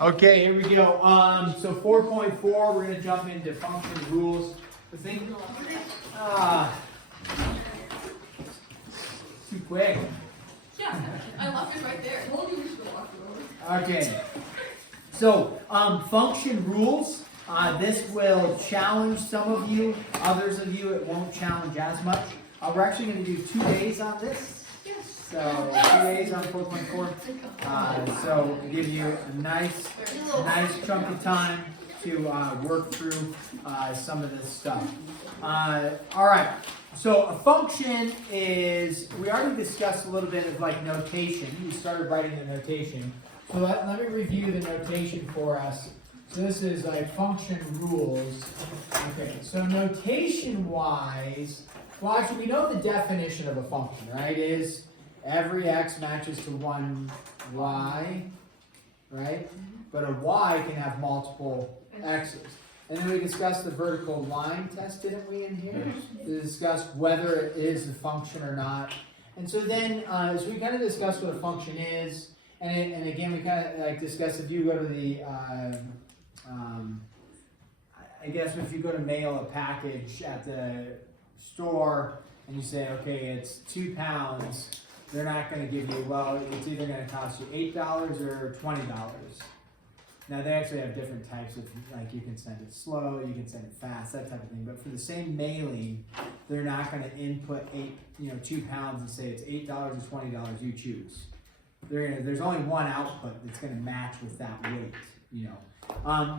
Okay, here we go. So 4.4, we're going to jump into function rules. The thing, too quick. Yeah, I left it right there. I told you we should walk it over. Okay. So, function rules. This will challenge some of you. Others of you, it won't challenge as much. We're actually going to do 2 days on this. So 2 days on 4.4. So give you a nice chunk of time to work through some of this stuff. All right. So a function is, we already discussed a little bit of like notation. We started writing the notation. So let me review the notation for us. So this is like function rules. Okay, so notation-wise, well actually we know the definition of a function, right? Is every x matches to one y, right? But a y can have multiple x's. And then we discussed the vertical line test, didn't we, in here? To discuss whether it is a function or not. And so then, as we kind of discussed what a function is, and again, we kind of like discussed if you go to the, I guess if you go to mail a package at the store and you say, okay, it's 2 pounds, they're not going to give you, well, it's either going to cost you $8 or $20. Now they actually have different types of, like you can send it slow, you can send it fast, that type of thing. But for the same mailing, they're not going to input 2 pounds and say it's $8 or $20, you choose. There's only one output that's going to match with that weight,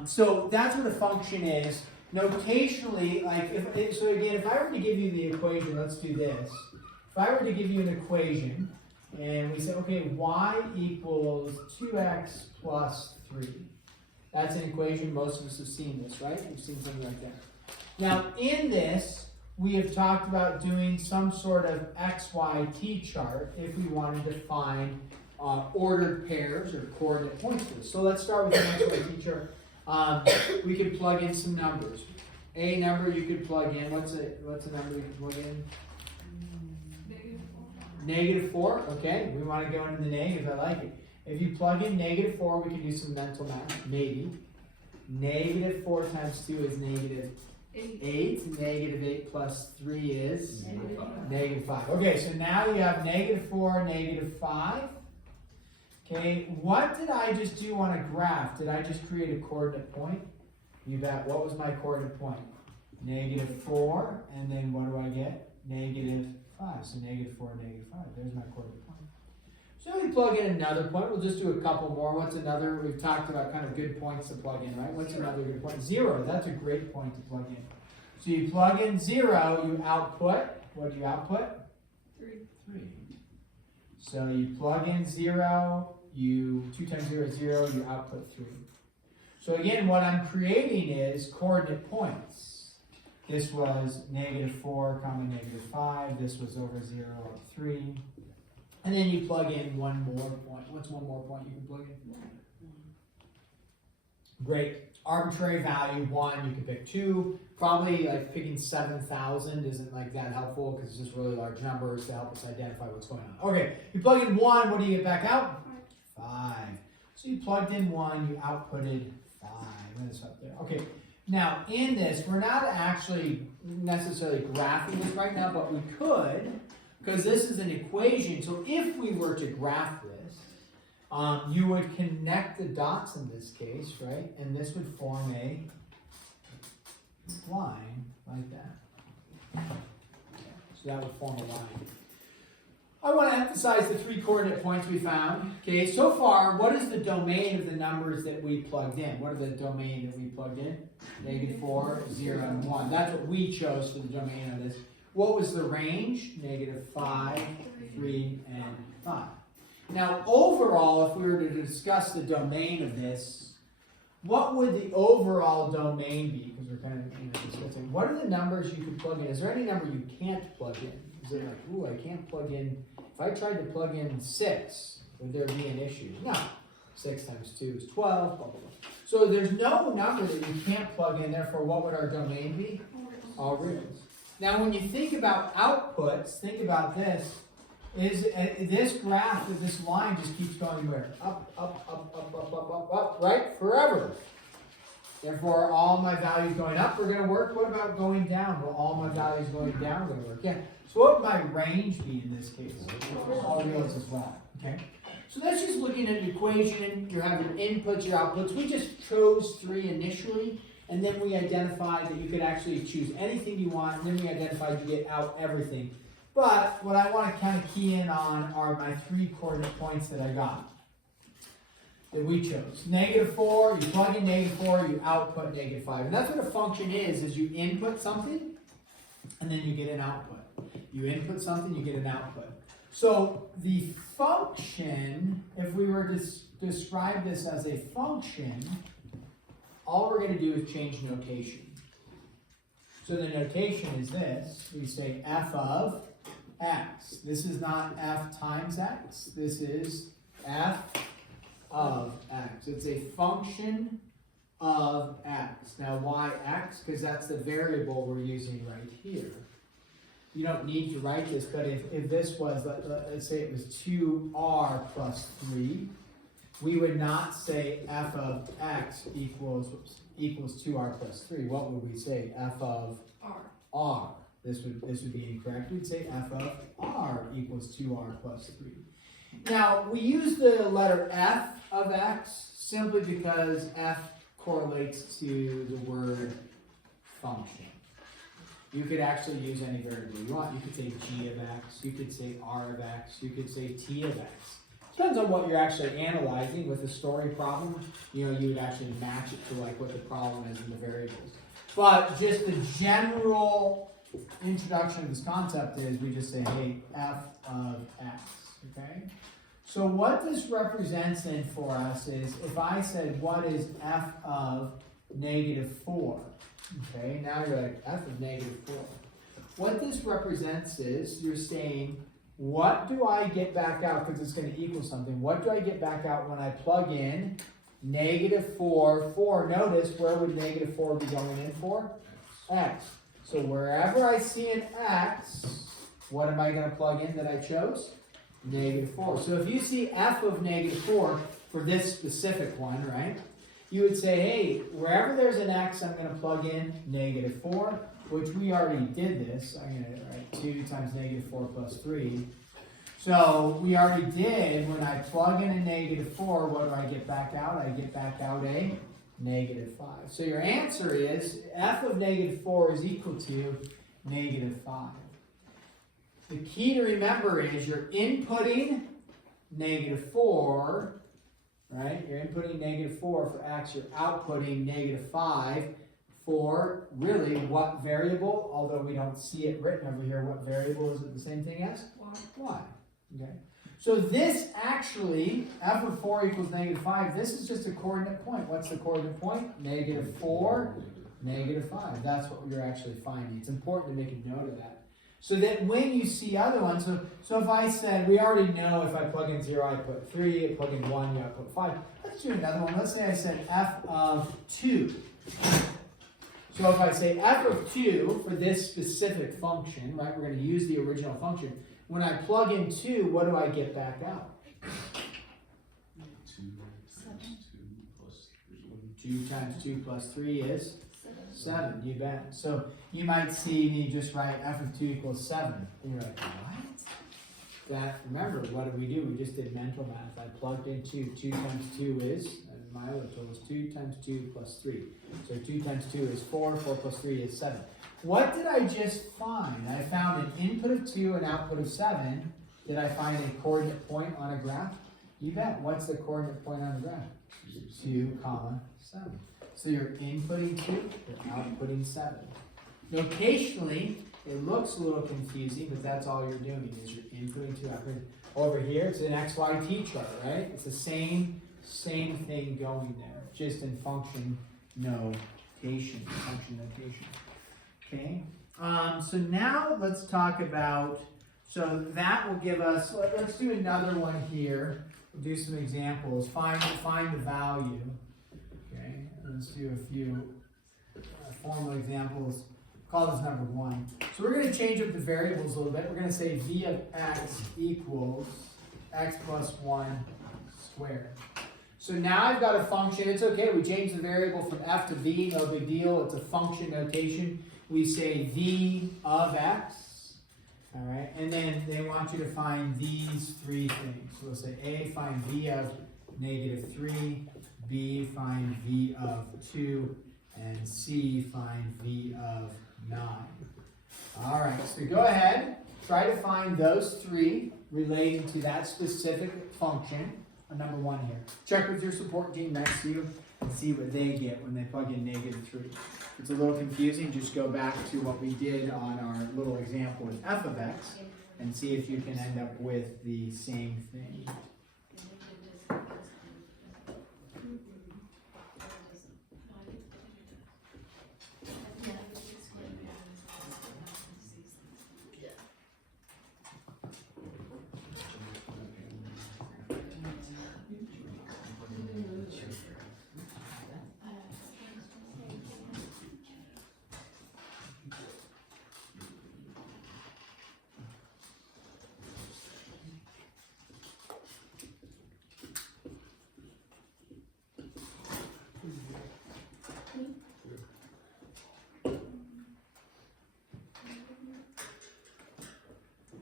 So that's what a function is. Notationally, like if I were to give you the equation, let's do this. If I were to give you an equation, and we say, okay, y equals 2x plus 3. That's an equation, most of us have seen this, right? We've seen something like that. Now, in this, we have talked about doing some sort of x, y, t chart if we wanted to find ordered pairs or coordinate points for this. So let's start with the x, y, t chart. We could plug in some numbers. A number you could plug in. What's a number you can plug in? -4, okay, we want to go into the negatives, I like it. If you plug in -4, we can do some mental math, maybe. -4 times 2 is -8. -8 plus 3 is -5. Okay, so now you have -4, -5. Okay, what did I just do on a graph? Did I just create a coordinate point? You bet. What was my coordinate point? -4, and then what do I get? -5. So -4, -5. There's my coordinate point. So we plug in another point. We'll just do a couple more. What's another? We've talked about kind of good points to plug in, right? What's another good point? 0. That's a great point to plug in. So you plug in 0, you output. What do you output? 3. So you plug in 0, 2 times 0 is 0, you output 3. So again, what I'm creating is coordinate points. This was -4, -5. This was over 0 or 3. And then you plug in one more point. What's one more point you can plug in? Great. Arbitrary value, 1. You can pick 2. Probably like picking 7,000 isn't like that helpful because it's just really large numbers to help us identify what's going on. Okay, you plug in 1. What do you get back out? 5. So you plugged in 1. You outputted 5. And it's up there. Okay. Now, in this, we're not actually necessarily graphing this right now, but we could, because this is an equation. So if we were to graph this, you would connect the dots in this case, right? And this would form a line like that. So that would form a line. I want to emphasize the 3 coordinate points we found. Okay, so far, what is the domain of the numbers that we plugged in? What are the domain that we plugged in? -4, 0, and 1. That's what we chose for the domain of this. What was the range? -5, 3, and 5. Now, overall, if we were to discuss the domain of this, what would the overall domain be? Because we're kind of discussing. What are the numbers you could plug in? Is there any number you can't plug in? Is it like, ooh, I can't plug in. If I tried to plug in 6, would there be an issue? No. 6 times 2 is 12, blah, blah, blah. So there's no number that you can't plug in. Therefore, what would our domain be? All reals. Now, when you think about outputs, think about this. is this graph, this line just keeps going where? Up, up, up, up, up, up, up, up, right? Forever. Therefore, all my values going up are going to work. What about going down? Well, all my values going down are going to work. Yeah. So what would my range be in this case? All reals as well. Okay. So that's just looking at an equation. You have your inputs, your outputs. We just chose 3 initially, and then we identified that you could actually choose anything you want, and then we identified you get out everything. But what I want to kind of key in on are my 3 coordinate points that I got, that we chose. -4, you plug in -4, you output -5. And that's what a function is you input something, and then you get an output. You input something, you get an output. So the function, if we were to describe this as a function, all we're going to do is change notation. So the notation is this. We say f of x. This is not f times x. This is f of x. It's a function of x. Now why x? Because that's the variable we're using right here. You don't need to write this, but if this was, let's say it was 2r plus 3, we would not say f of x equals 2r plus 3. What would we say? F of r. This would be incorrect. We'd say f of r equals 2r plus 3. Now, we use the letter f of x simply because f correlates to the word function. You could actually use any variable you want. You could say g of x, you could say r of x, you could say t of x. Depends on what you're actually analyzing. With a story problem, you would actually match it to like what the problem is in the variables. But just the general introduction of this concept is we just say, hey, f of x, okay? So what this represents then for us is if I said what is f of -4, okay, now you're like f of -4. What this represents is you're saying, what do I get back out, because it's going to equal something, what do I get back out when I plug in -4? Notice, where would -4 be going in for? X. So wherever I see an x, what am I going to plug in that I chose? -4. So if you see f of -4 for this specific one, right, you would say, hey, wherever there's an x, I'm going to plug in -4, which we already did this. I'm going to write 2 times -4 plus 3. So we already did, when I plug in a -4, what do I get back out? I get back out a -5. So your answer is f of -4 is equal to -5. The key to remember is you're inputting -4, right? You're inputting -4 for x, you're outputting -5 for really what variable? Although we don't see it written over here, what variable is it the same thing as? Y. Okay. So this actually, f of 4 equals -5, this is just a coordinate point. What's the coordinate point? -4, -5. That's what you're actually finding. It's important to make a note of that. So that when you see other ones, so if I said, we already know if I plug in 0, I put 3, I plug in 1, you output 5. Let's do another one. Let's say I said f of 2. So if I say f of 2 for this specific function, right, we're going to use the original function. When I plug in 2, what do I get back out? 2 times 2 plus 3 is 7, you bet. So you might see me just write f of 2 equals 7. And you're like, what? That, remember, what did we do? We just did mental math. I plugged in 2. 2 times 2 is, and my other total is 2 times 2 plus 3. So 2 times 2 is 4, 4 plus 3 is 7. What did I just find? I found an input of 2, an output of 7. Did I find a coordinate point on a graph? You bet. What's the coordinate point on the graph? 2, 7. So you're inputting 2, you're outputting 7. Notationally, it looks a little confusing, but that's all you're doing is you're inputting 2, outputting. Over here, it's an XYT chart, right? It's the same thing going there, just in function notation. Okay. So now let's talk about. So that will give us. Let's do another one here. We'll do some examples. Find the value. Okay. Let's do a few formal examples. call this number 1. So we're going to change up the variables a little bit. We're going to say v of x equals x plus 1 squared. So now I've got a function. It's okay. We changed the variable from f to v. No big deal. It's a function notation. We say v of x. All right. And then they want you to find these 3 things. So we'll say A, find v of -3. B, find v of 2. And C, find v of 9. All right. So go ahead. Try to find those 3 relating to that specific function. Number 1 here. Check with your support team next to you and see what they get when they plug in -3. If it's a little confusing, just go back to what we did on our little example with f of x and see if you can end up with the same thing.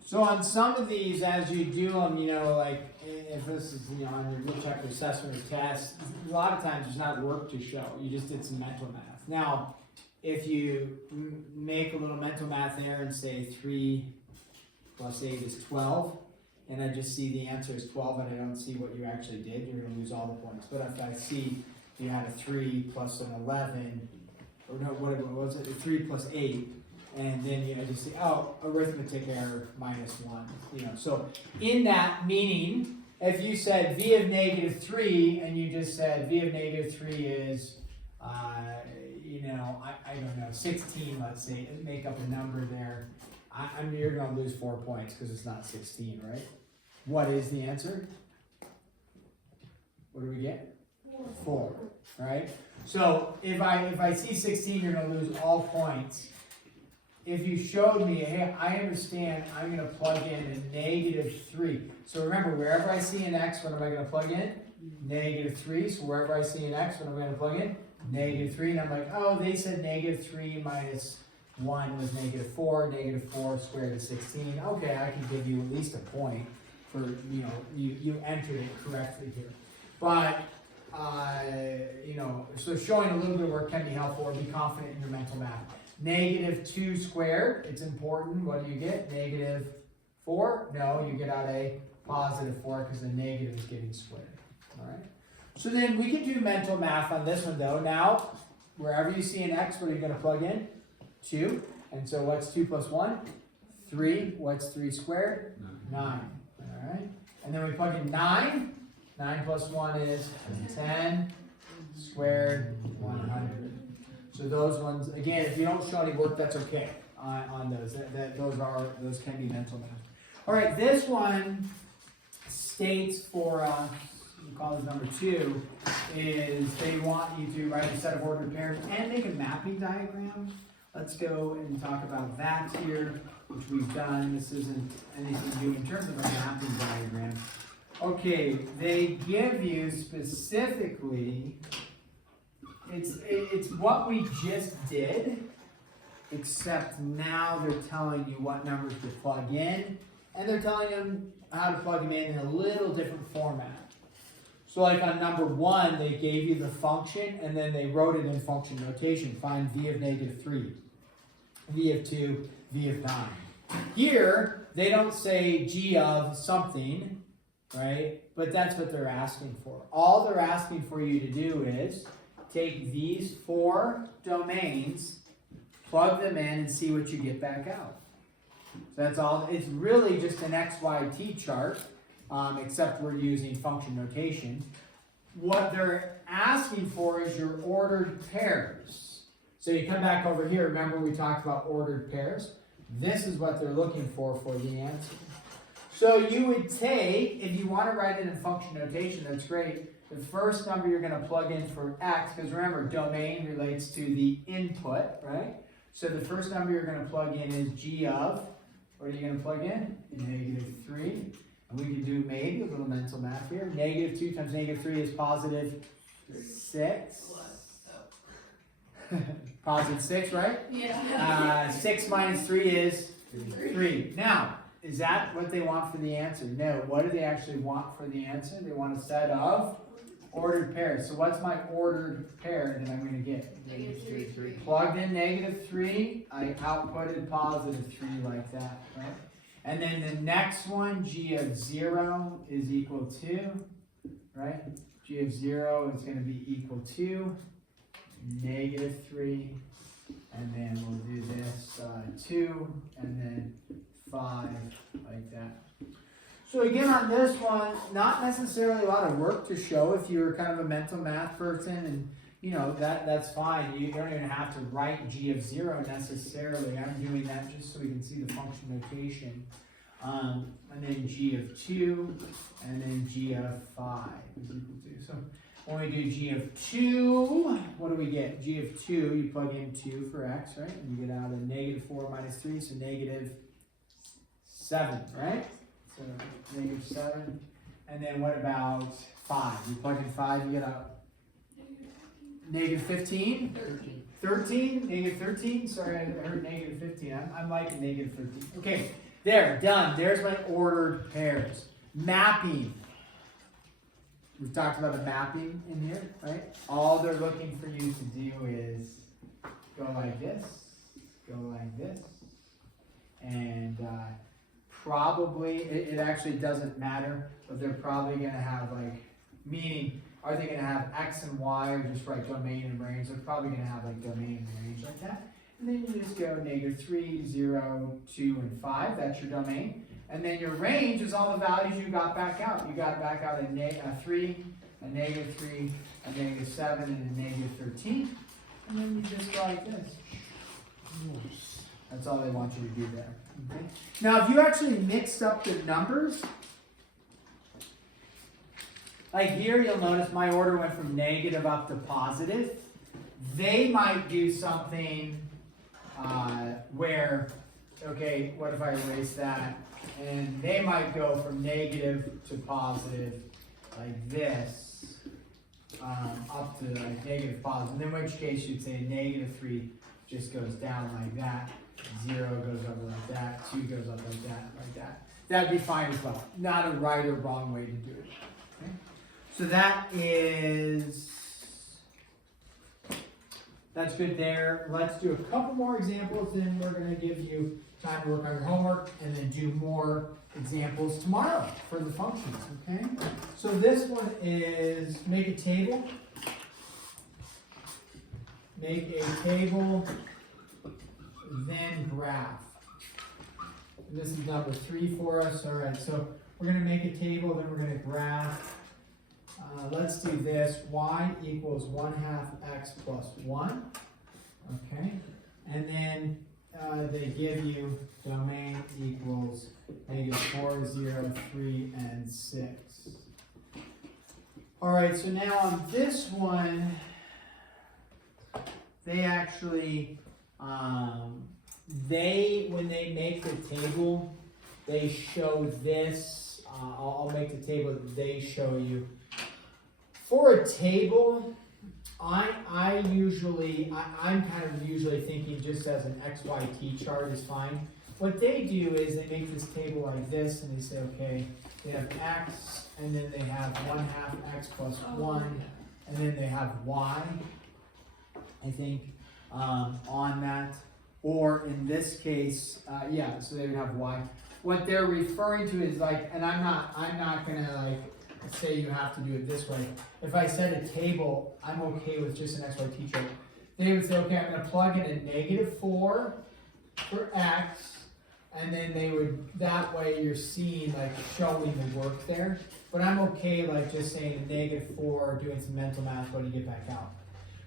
So on some of these, as you do them, you know, like if this is, you know, on your little check assessment or test, a lot of times there's not work to show. You just did some mental math. Now, if you make a little mental math there and say 3 plus 8 is 12, and I just see the answer is 12 and I don't see what you actually did, you're going to lose all the points. But if I see you had a 3 plus an 11, or no, whatever it was, a 3 plus 8, and then you know just see, oh, arithmetic error -1. You know, so in that meaning, if you said v of -3 and you just said v of -3 is, you know, I don't know, 16, let's say, and make up a number there, you're going to lose 4 points because it's not 16, right? What is the answer? What do we get? 4, right? So if I see 16, you're going to lose all points. If you showed me, hey, I understand, I'm going to plug in a -3. So remember, wherever I see an x, what am I going to plug in? -3. So wherever I see an x, what am I going to plug in? -3. And I'm like, oh, they said -3 minus 1 was -4. -4 squared is 16. Okay, I can give you at least a point for, you know, you entered it correctly here. But, you know, so showing a little bit of work can be helpful, or be confident in your mental math. -2 squared, it's important. What do you get? -4? No, you get out a +4 because the negative is getting squared. All right. So then we can do mental math on this one though. Now, wherever you see an x, what are you going to plug in? 2. And so what's 2 plus 1? 3. What's 3 squared? 9. All right. And then we plug in 9. 9 plus 1 is 10 squared 100. So those ones, again, if you don't show any work, that's okay on those. Those can be mental math. All right, this one states for, we call this number 2, is they want you to write a set of ordered pairs and make a mapping diagram. Let's go and talk about that here, which we've done. This isn't anything new in terms of a mapping diagram. Okay, they give you specifically, it's what we just did, except now they're telling you what numbers to plug in, and they're telling them how to plug them in a little different format. So like on number 1, they gave you the function, and then they wrote it in function notation. Find v of -3, v of 2, v of 9. Here, they don't say g of something, right? But that's what they're asking for. All they're asking for you to do is take these 4 domains, plug them in, and see what you get back out. So that's all. It's really just an x, y, t chart, except we're using function notation. What they're asking for is your ordered pairs. So you come back over here. Remember we talked about ordered pairs? This is what they're looking for the answer. So you would take, if you want to write it in function notation, that's great. The first number you're going to plug in for x, because remember, domain relates to the input, right? So the first number you're going to plug in is g of, what are you going to plug in? -3. And we can do maybe a little mental math here. -2 times -3 is positive 6. Positive 6, right? Yeah. 6 minus 3 is 3. Now, is that what they want for the answer? No. What do they actually want for the answer? They want a set of ordered pairs. So what's my ordered pair that I'm going to get? -3. Plugged in -3. I outputted positive 3 like that, right? And then the next one, g of 0 is equal to, right? G of 0 is going to be equal to -3. And then we'll do this 2 and then 5 like that. So again, on this one, not necessarily a lot of work to show if you're kind of a mental math person, and you know that's fine. You don't even have to write g of 0 necessarily. I'm doing that just so we can see the function notation. And then g of 2, and then g of 5 is equal to. So when we do g of 2, what do we get? G of 2, you plug in 2 for x, right? And you get out a -4 minus 3, so -7, right? So -7. And then what about 5? You plug in 5, you get out -15? 13? -13? Sorry, I heard -15. I'm liking -13. Okay, there, done. There's my ordered pairs. Mapping. We've talked about a mapping in here, right? All they're looking for you to do is go like this, and probably, it actually doesn't matter, but they're probably going to have like, meaning, are they going to have x and y, or just write domain and range? They're probably going to have like domain and range like that. And then you just go -3, 0, 2, and 5, that's your domain. And then your range is all the values you got back out. You got back out a 3, a -3, a -7, and a -13. And then you just go like this. That's all they want you to do there. Okay? Now, if you actually mixed up the numbers, like here, you'll notice my order went from negative up to positive. They might do something where, okay, what if I erase that? And they might go from negative to positive like this, up to like negative positive. In which case you'd say -3 just goes down like that, 0 goes up like that, 2 goes up like that, like that. That'd be fine as well. Not a right or wrong way to do it. Okay? So that's good there. Let's do a couple more examples, then we're going to give you time to work on your homework and then do more examples tomorrow for the functions, okay? So this one is make a table. Make a table, then graph. And this is number 3 for us. All right, so we're going to make a table, then we're going to graph. Let's do this. Y equals 1/2 x plus 1. Okay. And then they give you domain equals -4, 0, 3, and 6. All right, so now on this one, they actually, when they make the table, they show this. I'll make the table that they show you. For a table, I'm kind of usually thinking just as an XYT chart is fine. What they do is they make this table like this, and they say, okay, they have x, and then they have 1/2 x plus 1, and then they have y, I think, on that. Or in this case, yeah, so they would have y. What they're referring to is like, and I'm not gonna like say you have to do it this way. If I said a table, I'm okay with just an XYT chart. They would say, okay, I'm going to plug in a -4 for x, and then they would, that way you're seeing, like, showing the work there. But I'm okay, like, just saying -4, doing some mental math, what do you get back out?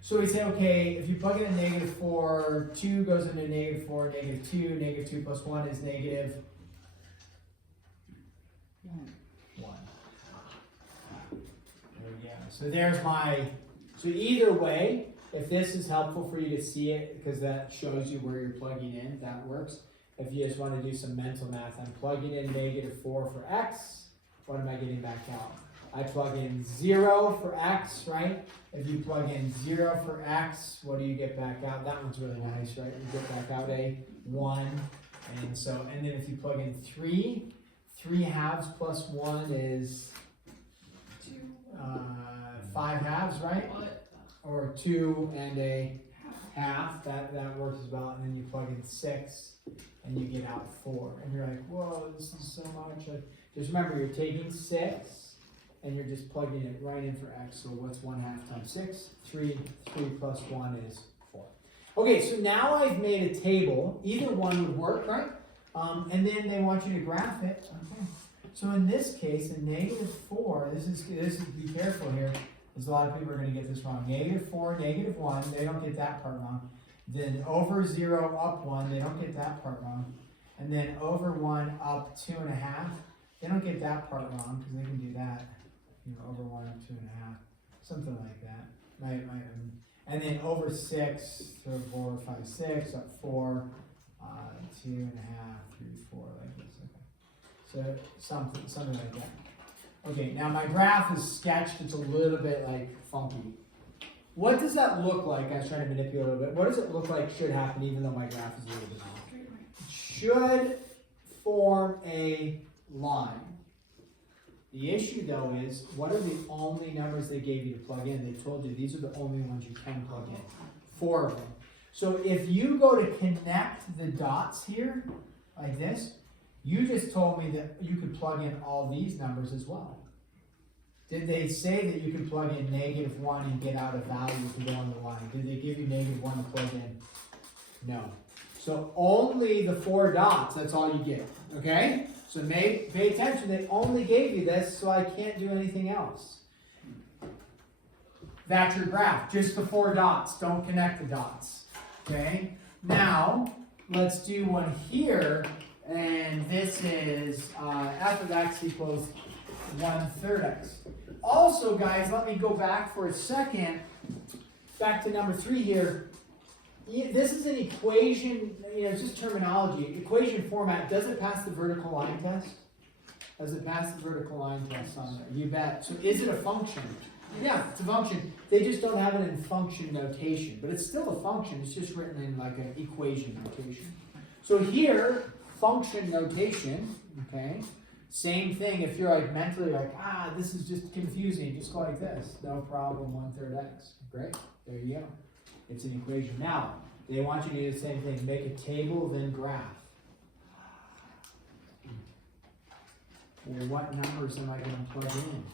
So we say, okay, if you plug in a -4, 2 goes into -4, -2, -2 plus 1 is -1. There we go. So there's my, so either way, if this is helpful for you to see it, because that shows you where you're plugging in, that works. If you just want to do some mental math, I'm plugging in -4 for x. What am I getting back out? I plug in 0 for x, right? If you plug in 0 for x, what do you get back out? That one's really nice, right? You get back out a 1. And then if you plug in 3 halves plus 1 is 5 halves, right? Or 2 and a half, that works as well. And then you plug in 6 and you get out 4. And you're like, whoa, this is so much. Just remember, you're taking 6 and you're just plugging it right in for x. So what's 1/2 times 6? 3 plus 1 is 4. Okay, so now I've made a table. Either one would work, right? And then they want you to graph it. Okay. So in this case, a -4, this is be careful here, because a lot of people are going to get this wrong. -4, -1, they don't get that part wrong. Then over 0, up 1, they don't get that part wrong. And then over 1, up 2.5, they don't get that part wrong, because they can do that. Over 1, up 2.5, something like that. And then over 6, 3, 4, 5, 6, up 4, 2.5, 3, 4, like this. Okay. So something like that. Okay, now my graph is sketched. It's a little bit like funky. What does that look like? I was trying to manipulate a little bit. What does it look like should happen, even though my graph is a little bit off? It should form a line. The issue though is, what are the only numbers they gave you to plug in? They told you these are the only ones you can plug in. 4 of them. So if you go to connect the dots here, like this, you just told me that you could plug in all these numbers as well. Did they say that you could plug in -1 and get out a value to go on the line? Did they give you -1 to plug in? No. So only the 4 dots, that's all you get, okay? So pay attention, they only gave you this, so I can't do anything else. That's your graph, just the 4 dots, don't connect the dots, okay? Now, let's do one here, and this is f of x equals 1/3 x. Also, guys, let me go back for a second, back to number 3 here. This is an equation, it's just terminology. Equation format, does it pass the vertical line test? Does it pass the vertical line test on there? You bet. So is it a function? Yeah, it's a function. They just don't have it in function notation, but it's still a function. It's just written in like an equation notation. So here, function notation, okay? Same thing, if you're like mentally like, this is just confusing, just go like this. No problem, 1/3 x. Great, there you go. It's an equation. Now, they want you to do the same thing. Make a table, then graph. Well, what numbers am I going to plug in?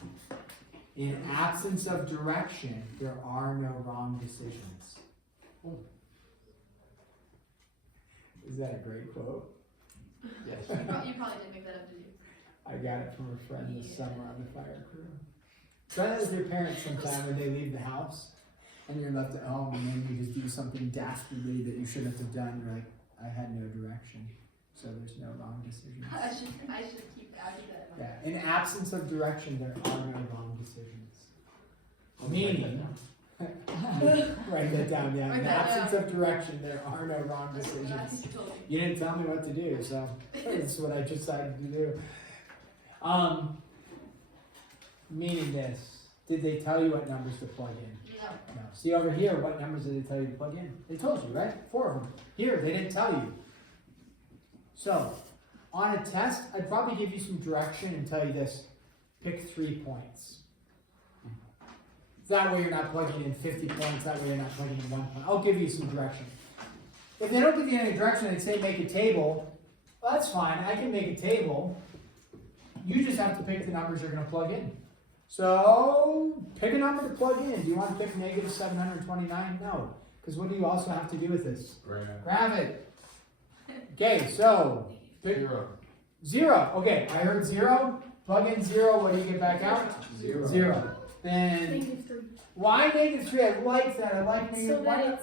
In absence of direction, there are no wrong decisions. Is that a great quote? Yes. You probably didn't make that up, did you? I got it from a friend this summer on the fire crew. Try that with your parents sometime when they leave the house and you're left at home and then you just do something dastardly that you shouldn't have done. You're like, I had no direction, so there's no wrong decisions. I should keep adding that. Yeah, in absence of direction, there are no wrong decisions. Meaning, write that down, yeah. In absence of direction, there are no wrong decisions. You didn't tell me what to do, so that's what I decided to do. Meaning this, did they tell you what numbers to plug in? No. See over here, what numbers did they tell you to plug in? They told you, right? 4 of them. Here, they didn't tell you. So, on a test, I'd probably give you some direction and tell you this. Pick 3 points. That way you're not plugging in 50 points, that way you're not plugging in 1 point. I'll give you some direction. If they don't give you any direction, they say make a table. Well, that's fine, I can make a table. You just have to pick the numbers you're going to plug in. So, pick a number to plug in. Do you want to pick -729? No. Because what do you also have to do with this? Graph it. Okay, so, pick 0. Okay, I heard 0. Plug in 0. What do you get back out? 0. Then, why -3? I like that. I like so that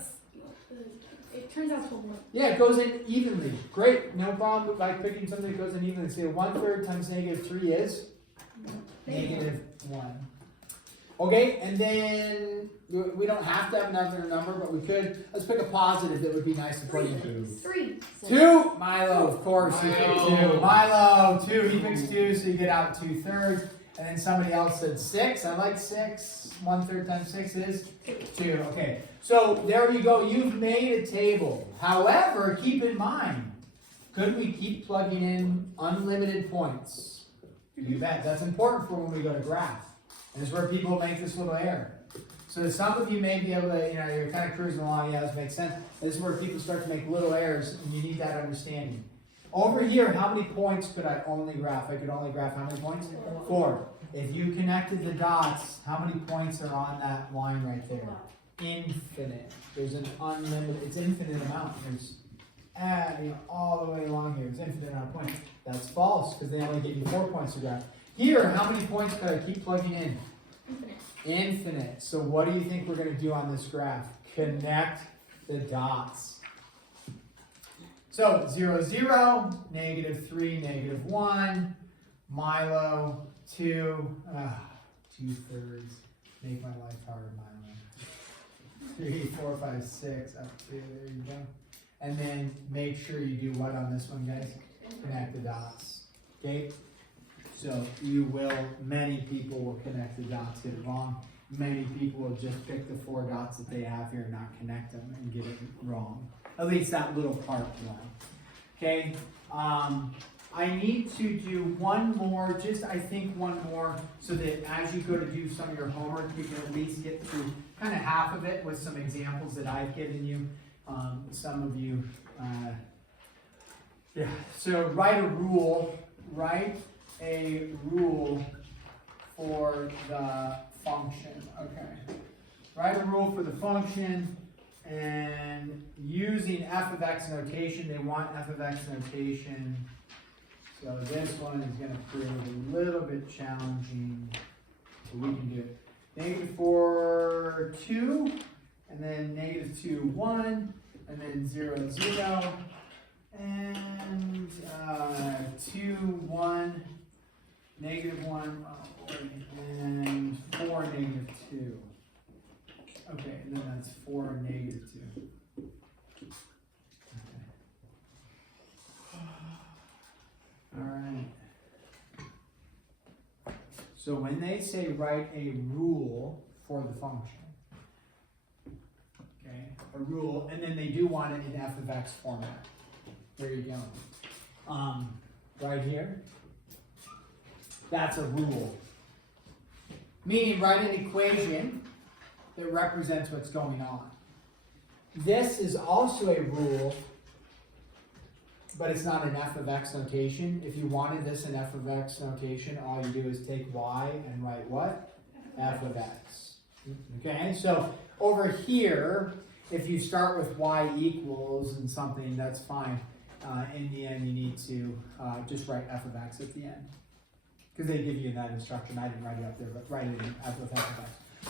it turns out to 1. Yeah, it goes in evenly. Great, no problem with like picking something that goes in evenly. So 1/3 times -3 is -1. Okay, and then we don't have to have another number, but we could. Let's pick a positive that would be nice to put in. 3. 2. Milo, of course. He picked Milo. 2. Milo, 2. He picks 2, so you get out 2/3. And then somebody else said 6. I like 6. 1/3 times 6 is 2. Okay, so there you go. You've made a table. However, keep in mind, could we keep plugging in unlimited points? You bet. That's important for when we go to graph. And it's where people make this little error. So some of you may be able to, you're kind of cruising along, yeah, this makes sense. This is where people start to make little errors, and you need that understanding. Over here, how many points could I only graph? I could only graph how many points? 4. If you connected the dots, how many points are on that line right there? Infinite. There's an unlimited, it's infinite amount. There's all the way along here. There's infinite amount of points. That's false, because they only give you 4 points to graph. Here, how many points could I keep plugging in? Infinite. Infinite. So what do you think we're going to do on this graph? Connect the dots. So 0, 0, -3, -1, Milo, 2, 2/3. Make my life hard, Milo. 3, 4, 5, 6, up 2, there you go. And then make sure you do what on this one, guys? Connect the dots. Okay? So many people will connect the dots, get it wrong. Many people will just pick the 4 dots that they have here and not connect them and get it wrong. At least that little part wrong. Okay, I need to do one more, one more, so that as you go to do some of your homework, you can at least get through kind of half of it with some examples that I've given you. Some of you, so write a rule for the function. Okay. Write a rule for the function, and using f of x notation, they want f of x notation. So this one is going to prove a little bit challenging, but we can do it. -4, 2, and then -2, 1, and then 0, 0. And 2, 1, -1, and 4, -2. Okay, and then that's 4, -2. Okay. All right. So when they say write a rule for the function, okay, a rule, and then they do want it in f of x format. There you go. Right here, that's a rule. Meaning write an equation that represents what's going on. This is also a rule, but it's not an f of x notation. If you wanted this in f of x notation, all you do is take y and write what? F of x. Okay, so over here, if you start with y equals and something, that's fine. In the end, you need to just write f of x at the end. Because they give you that instruction. I didn't write it up there, but write it in f of x.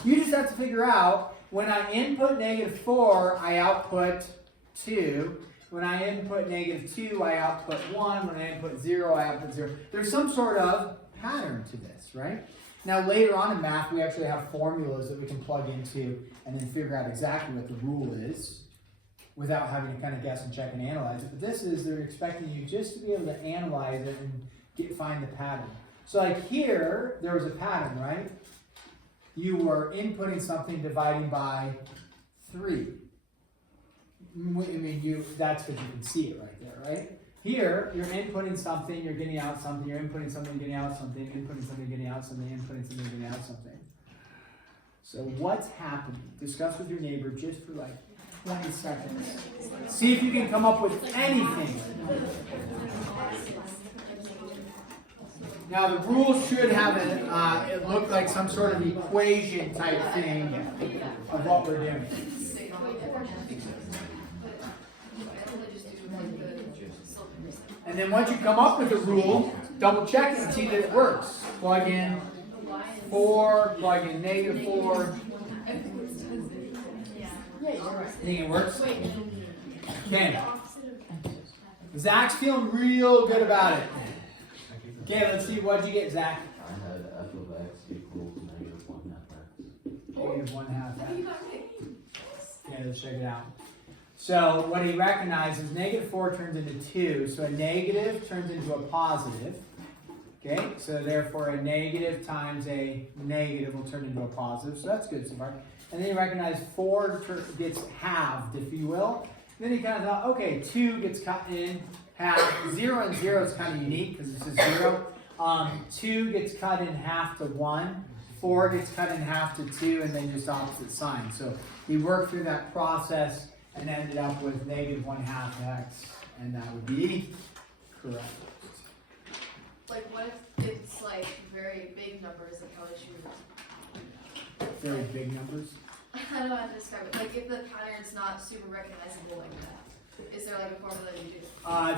You just have to figure out, when I input -4, I output 2. When I input -2, I output 1. When I input 0, I output 0. There's some sort of pattern to this, right? Now later on in math, we actually have formulas that we can plug into and then figure out exactly what the rule is without having to kind of guess and check and analyze it. But this is, they're expecting you just to be able to analyze it and find the pattern. So like here, there was a pattern, right? You were inputting something, dividing by 3. I mean, that's because you can see it right there, right? Here, you're inputting something, you're getting out something, you're inputting something, getting out something, inputting something, getting out something, inputting something, getting out something. So what's happening? Discuss with your neighbor just for like 20 seconds. See if you can come up with anything. Now the rules should have it look like some sort of equation type thing of what we're doing. And then once you come up with a rule, double check it and see that it works. Plug in 4, plug in -4. You think it works? Okay. Zach's feeling real good about it. Okay, let's see, what'd you get, Zach? I had f of x equals -1 half x. negative 1/2 I x. think you got it right. Yeah, let's check it out. So what he recognizes, negative 4 turns into 2, so a negative turns into a positive. Okay, so therefore a negative times a negative will turn into a positive, so that's good so far. And then you recognize 4 gets halved, if you will. And then he kind of thought, okay, 2 gets cut in half. 0 and 0 is kind of unique because this is 0. 2 gets cut in half to 1. 4 gets cut in half to 2, and then just opposite signs. So he worked through that process and ended up with negative 1/2 x, and that would be correct. Like, what if it's like very big numbers? Like, how does you? Very big numbers. I don't know how to describe it. Like, if the pattern's not super recognizable like that, is there like a formula you do?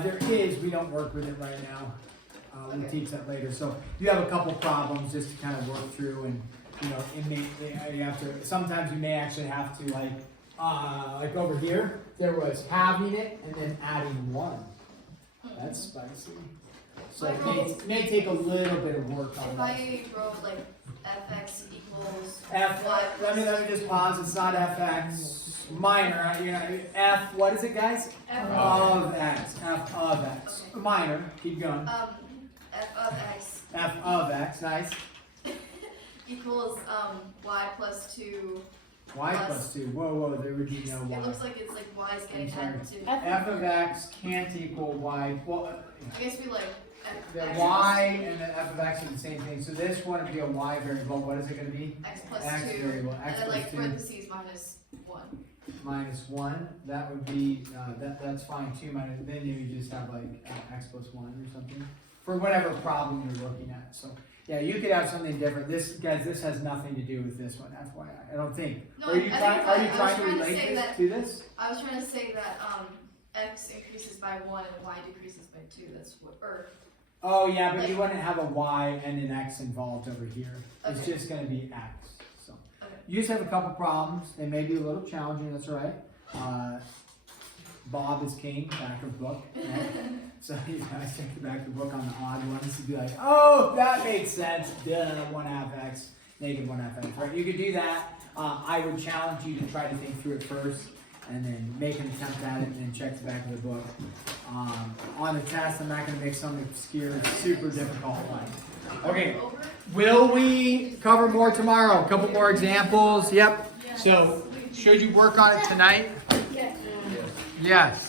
There is. We don't work with it right now. We'll Okay. teach that later. So you have a couple problems just to kind of work through, and you know, you have to. Sometimes you may actually have to like over here. There was halving it and then adding 1. That's spicy. So it may take a little bit of work on If that. I wrote like fx equals F. y Let me just pause. It's not fx minor. You know, f. What is it, guys? F Of x. F of x. Okay. Minor. Keep going. f of x F of x. Nice. equals y plus 2. Y plus 2. Whoa. There would be no It y. looks like it's like y is getting I'm added to. F of x can't equal y. Well, I guess we like the x y and the f of x are the same thing. So this one would be a y variable. What is it going to be? x plus X 2. variable. And X then plus like 2 parentheses minus 1. minus 1. That would be, that's fine too. Minus, then you just have like x plus 1 or something. For whatever problem you're looking at. So yeah, you could have something different. This, guys, this has nothing to do with this one, FYI. I don't think. No, Are you I think trying, it's are fine. you I was trying to trying to relate say this that- to this? I was trying to say that x increases by 1 and y decreases by 2. That's what, or Oh yeah, but Like- you wouldn't have a y and an x involved over here. It's Okay. just going to be x. So Okay. you just have a couple problems. They may be a little challenging. That's all right. Bob is king. Back of book. Right? So you guys check the back of the book on the odd ones to be like, oh, that makes sense. Duh, 1/2 x, negative 1/2 x. Right? You could do that. I would challenge you to try to think through it first, and then make an attempt at it, and then check the back of the book. On the test, I'm not going to make some obscure, super difficult one. Okay, over. will we cover more tomorrow? A couple more examples? Yep. So, should you work on it tonight? Yeah. Yes.